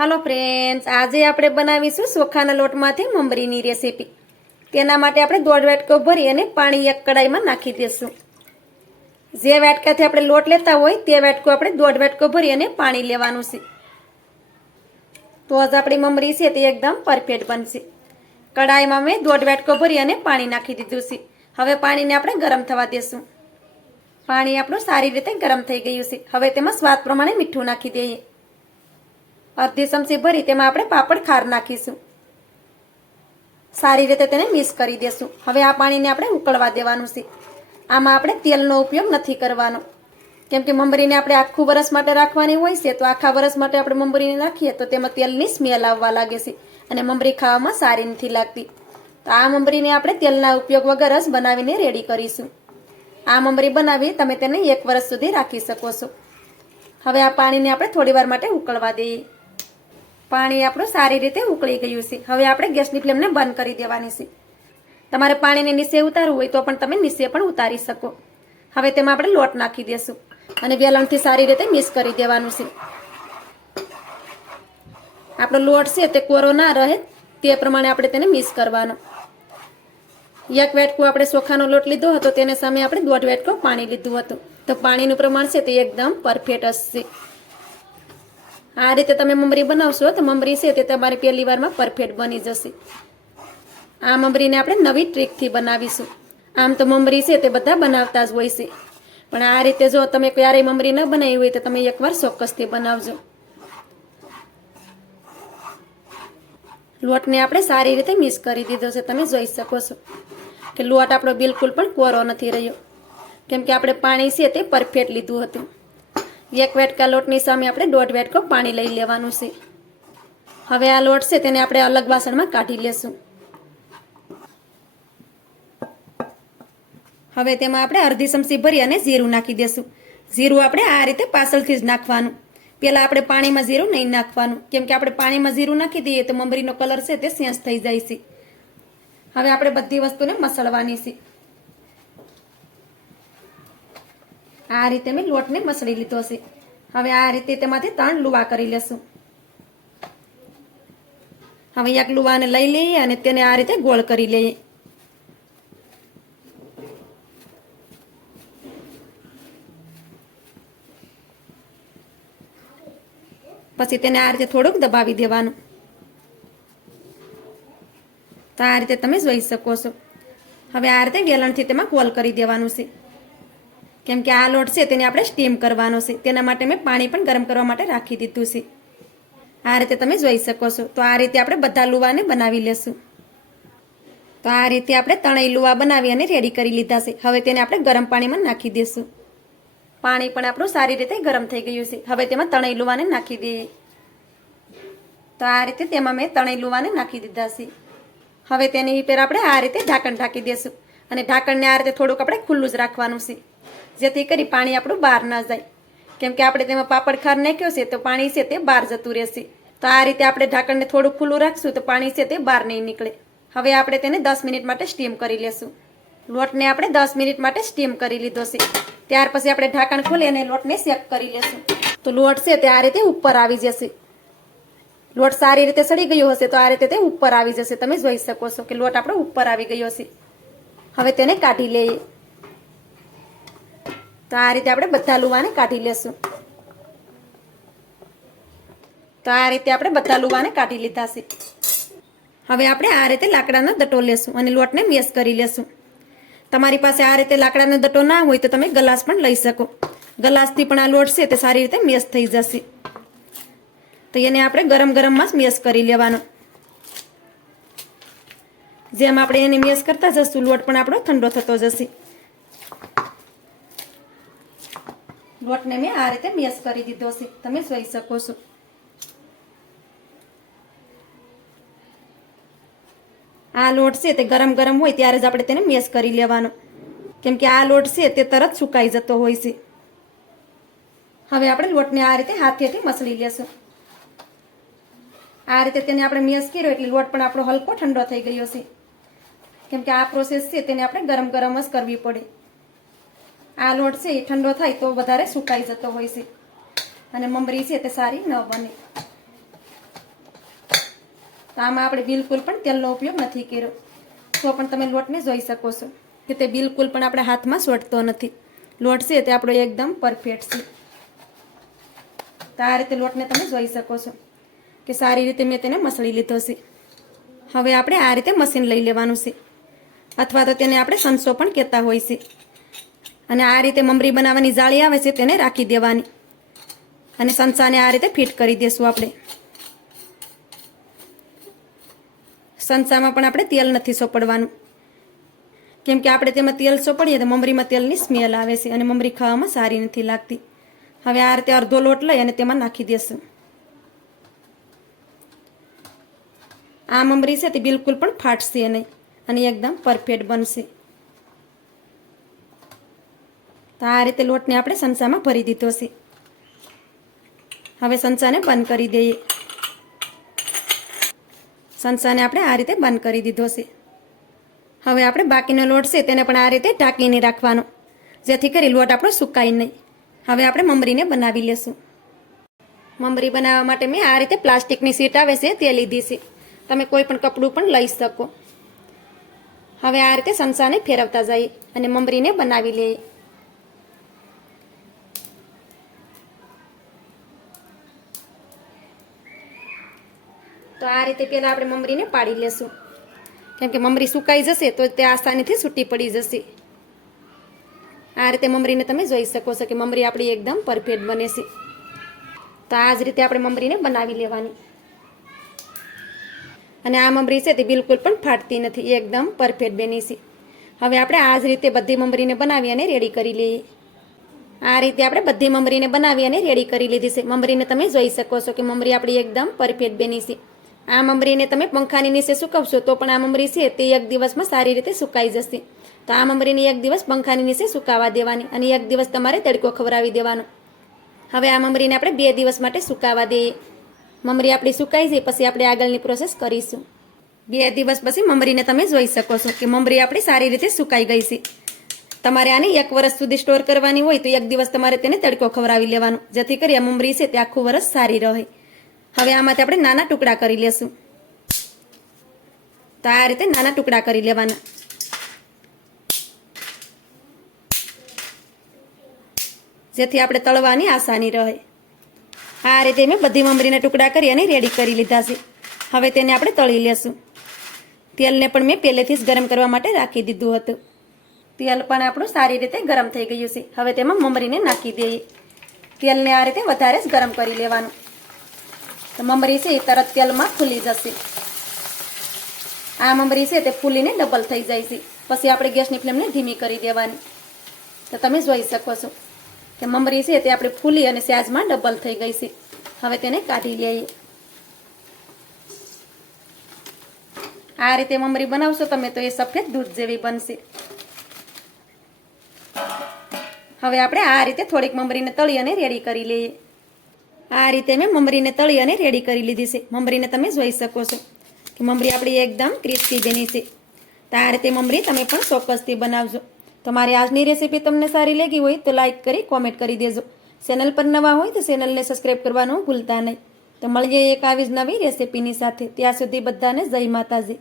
હાલો friends, આજે આપણે બનાવીશું ચોખાના લોટમાંથી મમરીની રેસીપી। તેના માટે આપણે 1.5 વાટકો ભરી અને પાણી એક કડાઈમાં નાખી દઈશું। જે વાટકાથી આપણે લોટ લેતા હોય તે વાટકો આપણે 1.5 વાટકો ભરી અને પાણી લેવાનું છે, તો જ આપણી મમરી છે તે એકદમ પરફેક્ટ બનશે। કડાઈમાં મેં 1.5 વાટકો ભરી અને પાણી નાખી દીધું છે। હવે પાણીને આપણે ગરમ થવા દેશું। પાણી આપણું સારી રીતે ગરમ થઈ ગયું છે। હવે તેમાં સ્વાદ પ્રમાણે મીઠું નાખી દઈએ। અડધી ચમચી ભરી તેમાં આપણે પાપડ ખાર નાખીશું। સારી રીતે તેને મિક્સ કરી દેશું। હવે આ પાણીને આપણે ઉકળવા દેવાનું છે। આમાં આપણે તેલનો ઉપયોગ નથી કરવાનો, કેમ કે મમરીને આપણે આખું વરસ માટે રાખવાની હોય છે, તો આખા વરસ માટે આપણે મમરીને રાખીએ તો તેમાં તેલની સ્મેલ આવવા લાગે છે અને મમરી ખાવામાં સારી નથી લાગતી। તો આ મમરીને આપણે તેલના ઉપયોગ વગર જ બનાવીને રેડી કરીશું। આ મમરી બનાવી તમે તેને 1 વર્ષ સુધી રાખી શકો છો। હવે આ પાણીને આપણે થોડી વાર માટે ઉકળવા દઈએ। પાણી આપણું સારી રીતે ઉકળી ગયું છે। હવે આપણે ગેસની ફ્લેમને બંધ કરી દેવાની છે। તમારે પાણીને નીચે ઉતારવું હોય તો પણ તમે નીચે પણ ઉતારી શકો। હવે તેમાં આપણે લોટ નાખી દઈશું અને વેલણથી સારી રીતે મિક્સ કરી દેવાનું છે। આપણો લોટ છે તે કોરો ના રહે તે પ્રમાણે આપણે તેને મિક્સ કરવાનો। 1 વાટકો આપણે ચોખાનો લોટ લીધો હતો, તેને સામે આપણે 1.5 વાટકો પાણી લીધું હતું, તો પાણીનું પ્રમાણ છે તે એકદમ પરફેક્ટ હશે। આ રીતે તમે મમરી બનાવશો તો મમરી છે તે તમારી પહેલી વારમાં પરફેક્ટ બની જશે। આ મમરીને આપણે નવી ટ્રીકથી બનાવીશું। આમ તો મમરી છે તે બધા બનાવતા જ હોય છે, પણ આ રીતે જો તમે ક્યારેય મમરી ન બનાવી હોય તો તમે એકવાર ચોક્કસથી બનાવજો। લોટને આપણે સારી રીતે મિક્સ કરી દીધો છે। તમે જોઈ શકો છો કે લોટ આપણો બિલકુલ પણ કોરો નથી રહ્યો, કેમ કે આપણે પાણી છે તે પરફેક્ટ લીધું હતું। 1 વાટકા લોટની સામે આપણે 1.5 વાટકો પાણી લઈ લેવાનું છે। હવે આ લોટ છે તેને આપણે અલગ વાસણમાં કાઢી લેશું। હવે તેમાં આપણે અડધી ચમચી ભરી અને જીરું નાખી દેશું। જીરું આપણે આ રીતે પાછળથી જ નાખવાનું, પહેલાં આપણે પાણીમાં જીરું નહીં નાખવાનું, કેમ કે આપણે પાણીમાં જીરું નાખી દઈએ તો મમરીનો કલર છે તે ચેન્જ થઈ જાય છે। હવે આપણે બધી વસ્તુને મસળવાની છે। આ રીતે મેં લોટને મસળી લીધો છે। હવે આ રીતે તેમાંથી 3 લુવા કરી લેશું। હવે એક લુવાને લઈ લઈએ અને તેને આ રીતે ગોળ કરી લઈએ। પછી તેને આ રીતે થોડુંક દબાવી દેવાનું। તો આ રીતે તમે જોઈ શકો છો। હવે આ રીતે વેલણથી તેમાં ગોળ કરી દેવાનું છે, કેમ કે આ લોટ છે તેને આપણે સ્ટીમ કરવાનો છે, તેના માટે મેં પાણી પણ ગરમ કરવા માટે રાખી દીધું છે। આ રીતે તમે જોઈ શકો છો। તો આ રીતે આપણે બધા લુવાને બનાવી લેશું। તો આ રીતે આપણે 3 લુવા બનાવી અને રેડી કરી લીધા છે। હવે તેને આપણે ગરમ પાણીમાં નાખી દઈશું। પાણી પણ આપણું સારી રીતે ગરમ થઈ ગયું છે। હવે તેમાં 3 લુવાને નાખી દઈએ। તો આ રીતે તેમાં મેં 3 લુવાને નાખી દીધા છે। હવે તેની ઉપર આપણે આ રીતે ઢાંકણ ઢાંકી દઈશું અને ઢાંકણને આ રીતે થોડુંક આપણે ખુલ્લું જ રાખવાનું છે, જેથી કરી પાણી આપણું બહાર ના જાય, કેમ કે આપણે તેમાં પાપડ ખાર નાખ્યો છે તો પાણી છે તે બહાર જતું રહેશે। તો આ રીતે આપણે ઢાંકણને થોડું ખુલ્લું રાખશું તો પાણી છે તે બહાર નહીં નીકળે। હવે આપણે તેને 10 મિનિટ માટે સ્ટીમ કરી લેશું। લોટને આપણે 10 મિનિટ માટે સ્ટીમ કરી લીધો છે। ત્યાર પછી આપણે ઢાંકણ ખોલી અને લોટને શેક કરી લેશું। તો લોટ છે તે આ રીતે ઉપર આવી જશે। લોટ સારી રીતે સડી ગયો હશે તો આ રીતે તે ઉપર આવી જશે। તમે જોઈ શકો છો કે લોટ આપણો ઉપર આવી ગયો છે। હવે તેને કાઢી લઈએ। તો આ રીતે આપણે બધા લુવાને કાઢી લેશું। તો આ રીતે આપણે બધા લુવાને કાઢી લીધા છે। હવે આપણે આ રીતે લાકડાનો દટો લેશું અને લોટને મેશ કરી લેશું। તમારી પાસે આ રીતે લાકડાનો દટો ના હોય તો તમે ગ્લાસ પણ લઈ શકો। ગ્લાસથી પણ આ લોટ છે તે સારી રીતે મેશ થઈ જશે। તો એને આપણે ગરમ ગરમમાં જ મેશ કરી લેવાનો। જેમ આપણે એને મેશ કરતા જશું લોટ પણ આપણો ઠંડો થતો જશે। લોટને મેં આ રીતે મેશ કરી દીધો છે। તમે જોઈ શકો છો। આ લોટ છે તે ગરમ ગરમ હોય ત્યારે જ આપણે તેને મેશ કરી લેવાનો, કેમ કે આ લોટ છે તે તરત સુકાઈ જતો હોય છે। હવે આપણે લોટને આ રીતે હાથેથી મસળી લેશું। આ રીતે તેને આપણે મેશ કર્યો એટલે લોટ પણ આપણો હલકો ઠંડો થઈ ગયો છે, કેમ કે આ પ્રોસેસ છે તેને આપણે ગરમ ગરમ જ કરવી પડે। આ લોટ છે એ ઠંડો થાય તો વધારે સુકાઈ જતો હોય છે અને મમરી છે તે સારી ન બને। તો આમાં આપણે બિલકુલ પણ તેલનો ઉપયોગ નથી કર્યો, તો પણ તમે લોટને જોઈ શકો છો કે તે બિલકુલ પણ આપણા હાથમાં ચોંટતો નથી. લોટ છે તે આપણો એકદમ પરફેક્ટ છે. તો આ રીતે લોટને તમે જોઈ શકો છો કે સારી રીતે મેં તેને મસળી લીધો છે. હવે આપણે આ રીતે મશીન લઈ લેવાનું છે, અથવા તો તેને આપણે સંસો પણ કહેતા હોય છે. અને આ રીતે મમરી બનાવવાની જાળી આવે છે તેને રાખી દેવાની અને સંસાને આ રીતે ફિટ કરી દેશું. આપણે સંસામાં પણ આપણે તેલ નથી સોપડવાનું, કેમ કે આપણે તેમાં તેલ સોપડીએ તો મમરીમાં તેલની સ્મેલ આવે છે અને મમરી ખાવામાં સારી નથી લાગતી. હવે આ રીતે અડધો લોટ લઈ અને તેમાં નાખી દેશું. આ મમરી છે તે બિલકુલ પણ ફાટશે નહીં અને એકદમ પરફેક્ટ બનશે. તો આ રીતે લોટને આપણે સંસામાં ભરી દીધો છે. હવે સંસાને બંધ કરી દઈએ. સંસાને આપણે આ રીતે બંધ કરી દીધો છે. હવે આપણે બાકીનો લોટ છે તેને પણ આ રીતે ઢાંકીને રાખવાનો, જેથી કરી લોટ આપણો સુકાય નહીં. હવે આપણે મમરીને બનાવી લેશું. મમરી બનાવવા માટે મેં આ રીતે પ્લાસ્ટિકની શીટ આવે છે તે લીધી છે. તમે કોઈ પણ કપડું પણ લઈ શકો. હવે આ રીતે સંસાને ફેરવતા જઈએ અને મમરીને બનાવી લઈએ. તો આ રીતે પહેલાં આપણે મમરીને પાડી લેશું, કેમ કે મમરી સુકાઈ જશે તો તે આસાનીથી છૂટી પડી જશે. આ રીતે મમરીને તમે જોઈ શકો છો કે મમરી આપણી એકદમ પરફેક્ટ બને છે. તો આ જ રીતે આપણે મમરીને બનાવી લેવાની. અને આ મમરી છે તે બિલકુલ પણ ફાટતી નથી, એકદમ પરફેક્ટ બની છે. હવે આપણે આ જ રીતે બધી મમરીને બનાવી અને રેડી કરી લઈએ. આ રીતે આપણે બધી મમરીને બનાવી અને રેડી કરી લીધી છે. મમરીને તમે જોઈ શકો છો કે મમરી આપણી એકદમ પરફેક્ટ બની છે. આ મમરીને તમે પંખાની નીચે સુકવશો તો પણ આ મમરી છે તે એક દિવસમાં સારી રીતે સુકાઈ જશે. તો આ મમરીને એક દિવસ પંખાની નીચે સુકાવા દેવાની અને એક દિવસ તમારે તડકો ખવડાવી દેવાનો. હવે આ મમરીને આપણે 2 દિવસ માટે સુકાવા દઈએ. મમરી આપણી સુકાઈ જાય પછી આપણે આગળની પ્રોસેસ કરીશું. 2 દિવસ પછી મમરીને તમે જોઈ શકો છો કે મમરી આપણી સારી રીતે સુકાઈ ગઈ છે. તમારે આને 1 વર્ષ સુધી સ્ટોર કરવાની હોય તો એક દિવસ તમારે તેને તડકો ખવડાવી લેવાનો, જેથી કરી આ મમરી છે તે આખું વર્ષ સારી રહે. હવે આમાંથી આપણે નાના ટુકડા કરી લેશું. તો આ રીતે નાના ટુકડા કરી લેવાના, જેથી આપણે તળવાની આસાની રહે. આ રીતે મેં બધી મમરીના ટુકડા કરી અને રેડી કરી લીધા છે. હવે તેને આપણે તળી લેશું. તેલને પણ મેં પહેલેથી જ ગરમ કરવા માટે રાખી દીધું હતું. તેલ પણ આપણું સારી રીતે ગરમ થઈ ગયું છે. હવે તેમાં મમરીને નાખી દઈએ. તેલને આ રીતે વધારે જ ગરમ કરી લેવાનું, તો મમરી છે એ તરત તેલમાં ફૂલી જશે. આ મમરી છે તે ફૂલીને ડબલ થઈ જાય છે. પછી આપણે ગેસની ફ્લેમને ધીમી કરી દેવાની. તો તમે જોઈ શકો છો કે મમરી છે તે આપણે ફૂલી અને સ્યાજમાં ડબલ થઈ ગઈ છે. હવે તેને કાઢી લઈએ. આ રીતે મમરી બનાવશો તમે તો એ સફેદ દૂધ જેવી બનશે. હવે આપણે આ રીતે થોડીક મમરીને તળી અને રેડી કરી લઈએ. આ રીતે મેં મમરીને તળી અને રેડી કરી લીધી છે. મમરીને તમે જોઈ શકો છો કે મમરી આપણી એકદમ ક્રિસ્પી બની છે. તો આ રીતે મમરી તમે પણ ચોક્કસથી બનાવજો. તમારી આજની રેસીપી તમને સારી લાગી હોય તો લાઈક કરી કોમેન્ટ કરી દેજો. ચેનલ પર નવા હોય તો ચેનલને સબસ્ક્રાઈબ કરવાનું ભૂલતા નહીં. તો મળીએ એક આવી જ નવી રેસીપીની સાથે. ત્યાં સુધી બધાને જય માતાજી.